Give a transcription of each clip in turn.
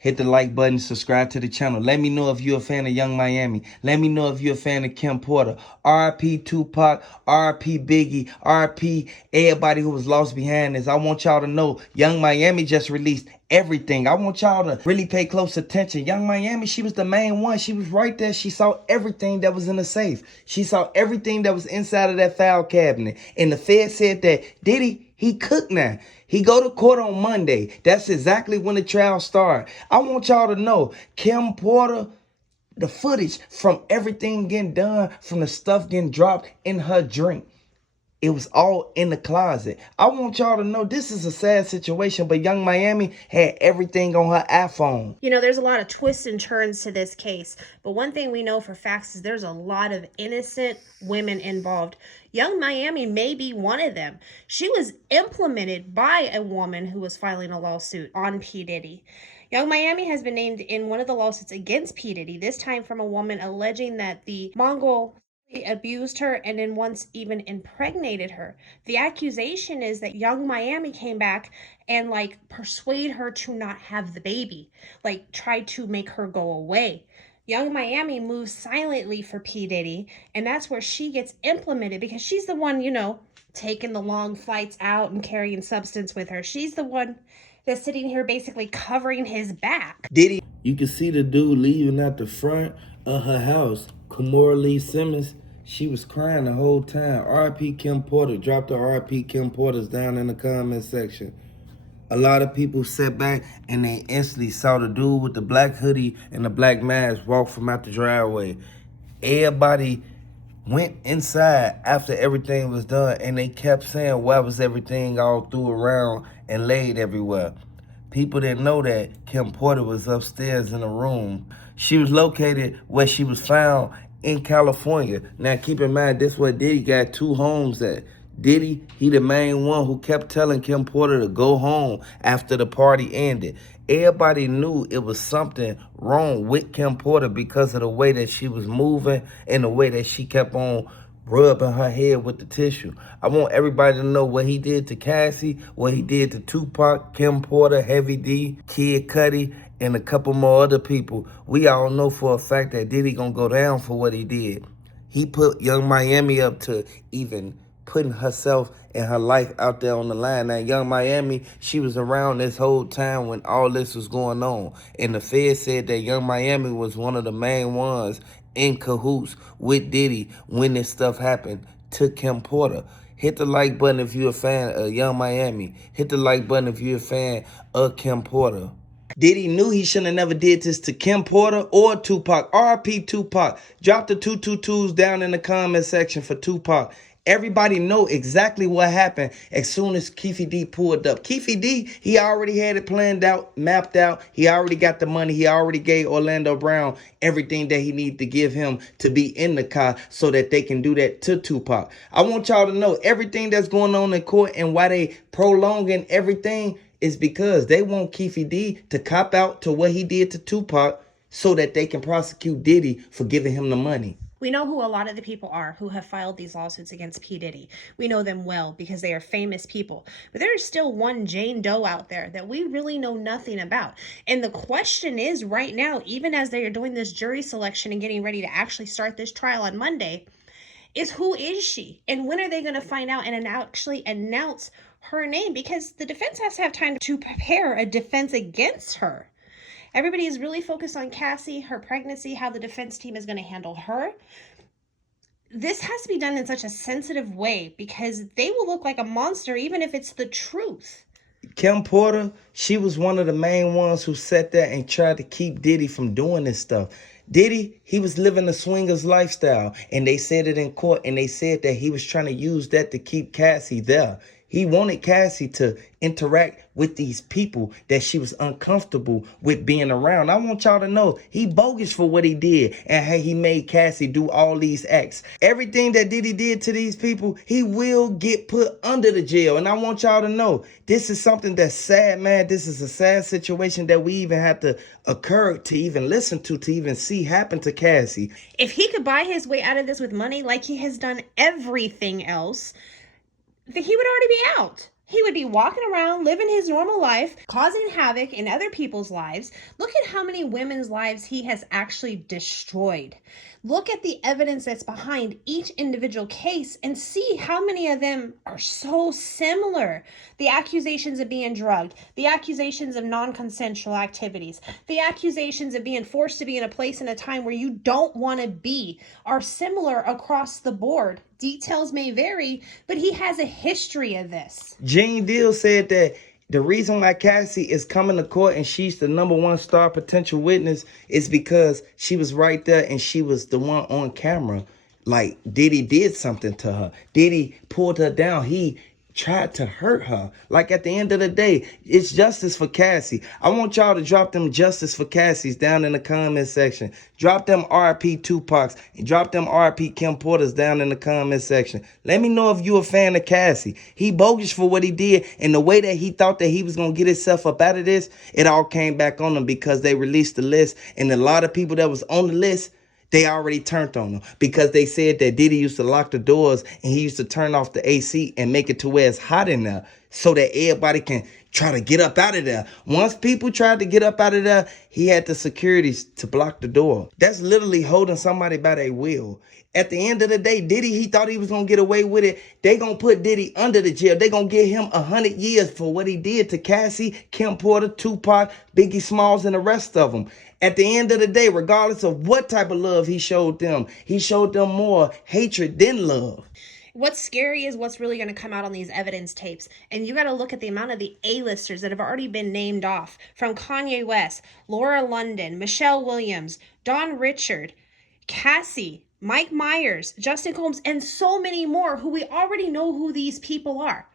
Hit the like button, subscribe to the channel. Let me know if you're a fan of Young Miami. Let me know if you're a fan of Kim Porter. R.I.P. Tupac, R.I.P. Biggie, R.I.P. everybody who was lost behind this. I want y'all to know Young Miami just released everything. I want y'all to really pay close attention. Young Miami, she was the main one. She was right there. She saw everything that was in the safe. She saw everything that was inside of that file cabinet. And the Fed said that Diddy, he cooked now. He go to court on Monday. That's exactly when the trial start. I want y'all to know, Kim Porter, the footage from everything getting done, from the stuff getting dropped in her drink, it was all in the closet. I want y'all to know this is a sad situation, but Young Miami had everything on her iPhone. You know, there's a lot of twists and turns to this case, but one thing we know for facts is there's a lot of innocent women involved. Young Miami may be one of them. She was implemented by a woman who was filing a lawsuit on P. Diddy. Young Miami has been named in one of the lawsuits against P. Diddy, this time from a woman alleging that the Mongol abused her and then once even impregnated her. The accusation is that Young Miami came back and persuade her to not have the baby, tried to make her go away. Young Miami moves silently for P. Diddy, and that's where she gets implemented because she's the one, taking the long flights out and carrying substance with her. She's the one that's sitting here basically covering his back. Diddy, you can see the dude leaving at the front of her house. Kimora Lee Simmons, she was crying the whole time. R.I.P. Kim Porter. Drop the R.I.P. Kim Porters down in the comment section. A lot of people sat back and they instantly saw the dude with the black hoodie and the black mask walk from out the driveway. Everybody went inside after everything was done and they kept saying, why was everything all threw around and laid everywhere? People didn't know that Kim Porter was upstairs in a room. She was located where she was found in California. Now keep in mind, this is where Diddy got two homes at. Diddy, he the main one who kept telling Kim Porter to go home after the party ended. Everybody knew it was something wrong with Kim Porter because of the way that she was moving and the way that she kept on rubbing her head with the tissue. I want everybody to know what he did to Cassie, what he did to Tupac, Kim Porter, Heavy D, Kid Cudi, and a couple more other people. We all know for a fact that Diddy gonna go down for what he did. He put Young Miami up to even putting herself and her life out there on the line. Now, Young Miami, she was around this whole time when all this was going on. And the Fed said that Young Miami was one of the main ones in cahoots with Diddy when this stuff happened to Kim Porter. Hit the like button if you're a fan of Young Miami. Hit the like button if you're a fan of Kim Porter. Diddy knew he shouldn't have never did this to Kim Porter or Tupac. R.I.P. Tupac. Drop the 222s down in the comment section for Tupac. Everybody know exactly what happened as soon as Keefe D pulled up. Keefe D, he already had it planned out, mapped out. He already got the money. He already gave Orlando Brown everything that he needed to give him to be in the car so that they can do that to Tupac. I want y'all to know everything that's going on in court and why they prolonging everything is because they want Keefe D to cop out to what he did to Tupac so that they can prosecute Diddy for giving him the money. We know who a lot of the people are who have filed these lawsuits against P. Diddy. We know them well because they are famous people. But there is still one Jane Doe out there that we really know nothing about. And the question is right now, even as they are doing this jury selection and getting ready to actually start this trial on Monday, is who is she? And when are they going to find out and actually announce her name? Because the defense has to have time to prepare a defense against her. Everybody is really focused on Cassie, her pregnancy, how the defense team is going to handle her. This has to be done in such a sensitive way because they will look like a monster even if it's the truth. Kim Porter, she was one of the main ones who sat there and tried to keep Diddy from doing this stuff. Diddy, he was living a swingers lifestyle, and they said it in court, and they said that he was trying to use that to keep Cassie there. He wanted Cassie to interact with these people that she was uncomfortable with being around. I want y'all to know he bogus for what he did and how he made Cassie do all these acts. Everything that Diddy did to these people, he will get put under the jail. And I want y'all to know this is something that's sad, man. This is a sad situation that we even had to occur to even listen to even see happen to Cassie. If he could buy his way out of this with money like he has done everything else, he would already be out. He would be walking around, living his normal life, causing havoc in other people's lives. Look at how many women's lives he has actually destroyed. Look at the evidence that's behind each individual case and see how many of them are so similar. The accusations of being drugged, the accusations of non-consensual activities, the accusations of being forced to be in a place and a time where you don't want to be are similar across the board. Details may vary, but he has a history of this. Gene Deal said that the reason why Cassie is coming to court and she's the #1 star potential witness is because she was right there and she was the one on camera. Like, Diddy did something to her. Diddy pulled her down. He tried to hurt her. Like, at the end of the day, it's justice for Cassie. I want y'all to drop them justice for Cassies down in the comment section. Drop them RP Tupacs and drop them RP Kim Porters down in the comment section. Let me know if you a fan of Cassie. He bogus for what he did, and the way that he thought that he was going to get himself up out of this, it all came back on him because they released the list, and a lot of people that was on the list, they already turned on him because they said that Diddy used to lock the doors and he used to turn off the AC and make it to where it's hot in there so that everybody can try to get up out of there. Once people tried to get up out of there, he had the securities to block the door. That's literally holding somebody by their will. At the end of the day, Diddy, he thought he was going to get away with it. They going to put Diddy under the jail. They going to give him 100 years for what he did to Cassie, Kim Porter, Tupac, Biggie Smalls, and the rest of them. At the end of the day, regardless of what type of love he showed them more hatred than love. What's scary is what's really going to come out on these evidence tapes. And you got to look at the amount of the A-listers that have already been named off. From Kanye West, Laura London, Michelle Williams, Don Richard, Cassie, Mike Myers, Justin Combs, and so many more who we already know who these people are.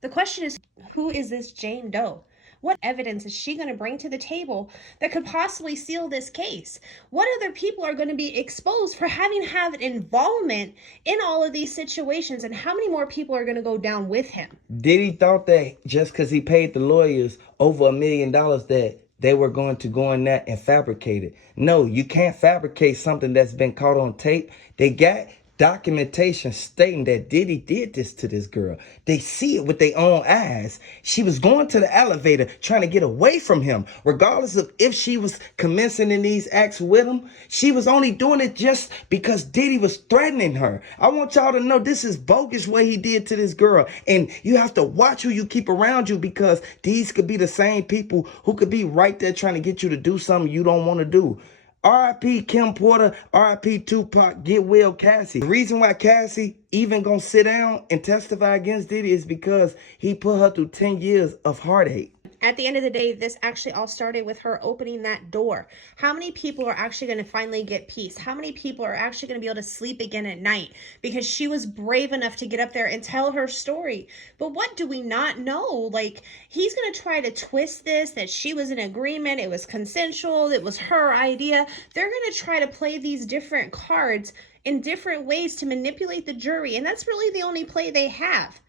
The question is, who is this Jane Doe? What evidence is she going to bring to the table that could possibly seal this case? What other people are going to be exposed for having had involvement in all of these situations? And how many more people are going to go down with him? Diddy thought that just because he paid the lawyers over $1 million that they were going to go in there and fabricate it. No, you can't fabricate something that's been caught on tape. They got documentation stating that Diddy did this to this girl. They see it with their own eyes. She was going to the elevator trying to get away from him. Regardless of if she was commencing in these acts with him, she was only doing it just because Diddy was threatening her. I want y'all to know this is bogus what he did to this girl. And you have to watch who you keep around you because these could be the same people who could be right there trying to get you to do something you don't want to do. R.I.P. Kim Porter, R.I.P. Tupac, get well Cassie. The reason why Cassie even gonna sit down and testify against Diddy is because he put her through 10 years of heartache. At the end of the day, this actually all started with her opening that door. How many people are actually going to finally get peace? How many people are actually going to be able to sleep again at night because she was brave enough to get up there and tell her story? But what do we not know? Like, he's going to try to twist this, that she was in agreement, it was consensual, it was her idea. They're going to try to play these different cards in different ways to manipulate the jury, and that's really the only play they have.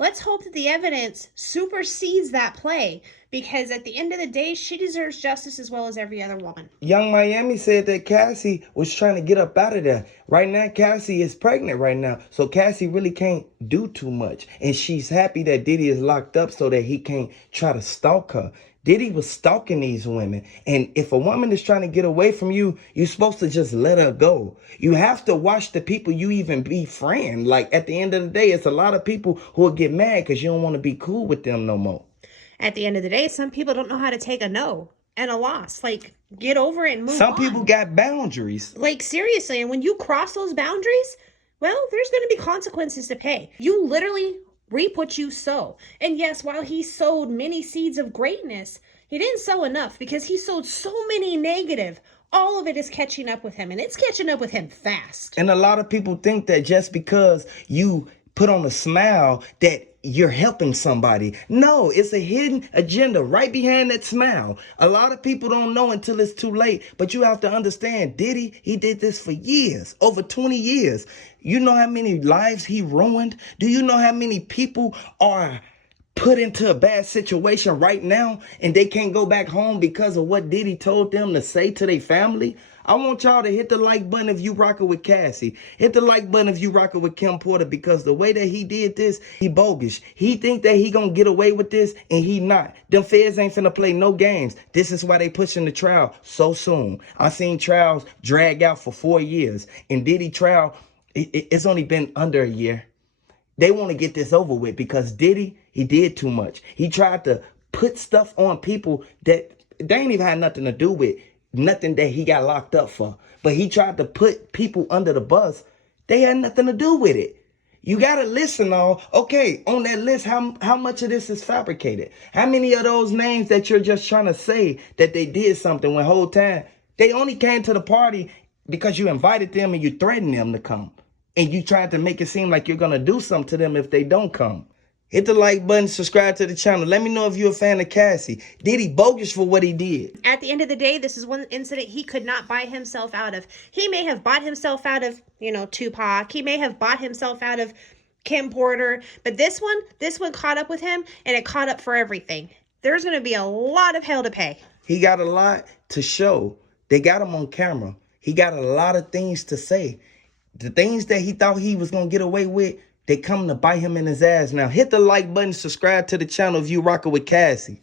Let's hope that the evidence supersedes that play, because at the end of the day, she deserves justice as well as every other woman. Young Miami said that Cassie was trying to get up out of there. Right now, Cassie is pregnant right now, so Cassie really can't do too much. And she's happy that Diddy is locked up so that he can't try to stalk her. Diddy was stalking these women. And if a woman is trying to get away from you, you're supposed to just let her go. You have to watch the people you even befriend. Like, at the end of the day, it's a lot of people who will get mad because you don't want to be cool with them no more. At the end of the day, some people don't know how to take a no and a loss. Like, get over it and move on. Some people got boundaries. Like, seriously. And when you cross those boundaries, well, there's going to be consequences to pay. You literally reap what you sow. And yes, while he sowed many seeds of greatness, he didn't sow enough because he sowed so many negative. All of it is catching up with him, and it's catching up with him fast. And a lot of people think that just because you put on a smile that you're helping somebody. No, it's a hidden agenda right behind that smile. A lot of people don't know until it's too late, but you have to understand, Diddy, he did this for years, over 20 years. You know how many lives he ruined? Do you know how many people are put into a bad situation right now and they can't go back home because of what Diddy told them to say to their family? I want y'all to hit the like button if you rockin' with Cassie. Hit the like button if you rockin' with Kim Porter, because the way that he did this, he bogus. He think that he gonna get away with this and he not. Them feds ain't finna play no games. This is why they pushing the trial so soon. I seen trials drag out for 4 years. And Diddy trial, it's only been under a year. They want to get this over with because Diddy, he did too much. He tried to put stuff on people that they ain't even had nothing to do with, nothing that he got locked up for. But he tried to put people under the bus. They had nothing to do with it. You got to listen all. Okay, on that list, how much of this is fabricated? How many of those names that you're just trying to say that they did something when whole time they only came to the party because you invited them and you threatened them to come? And you tried to make it seem like you're going to do something to them if they don't come. Hit the like button, subscribe to the channel. Let me know if you're a fan of Cassie. Diddy bogus for what he did. At the end of the day, this is one incident he could not buy himself out of. He may have bought himself out of, Tupac. He may have bought himself out of Kim Porter. But this one caught up with him, and it caught up for everything. There's going to be a lot of hell to pay. He got a lot to show. They got him on camera. He got a lot of things to say. The things that he thought he was going to get away with, they come to bite him in his ass now. Hit the like button, subscribe to the channel if you rockin' with Cassie.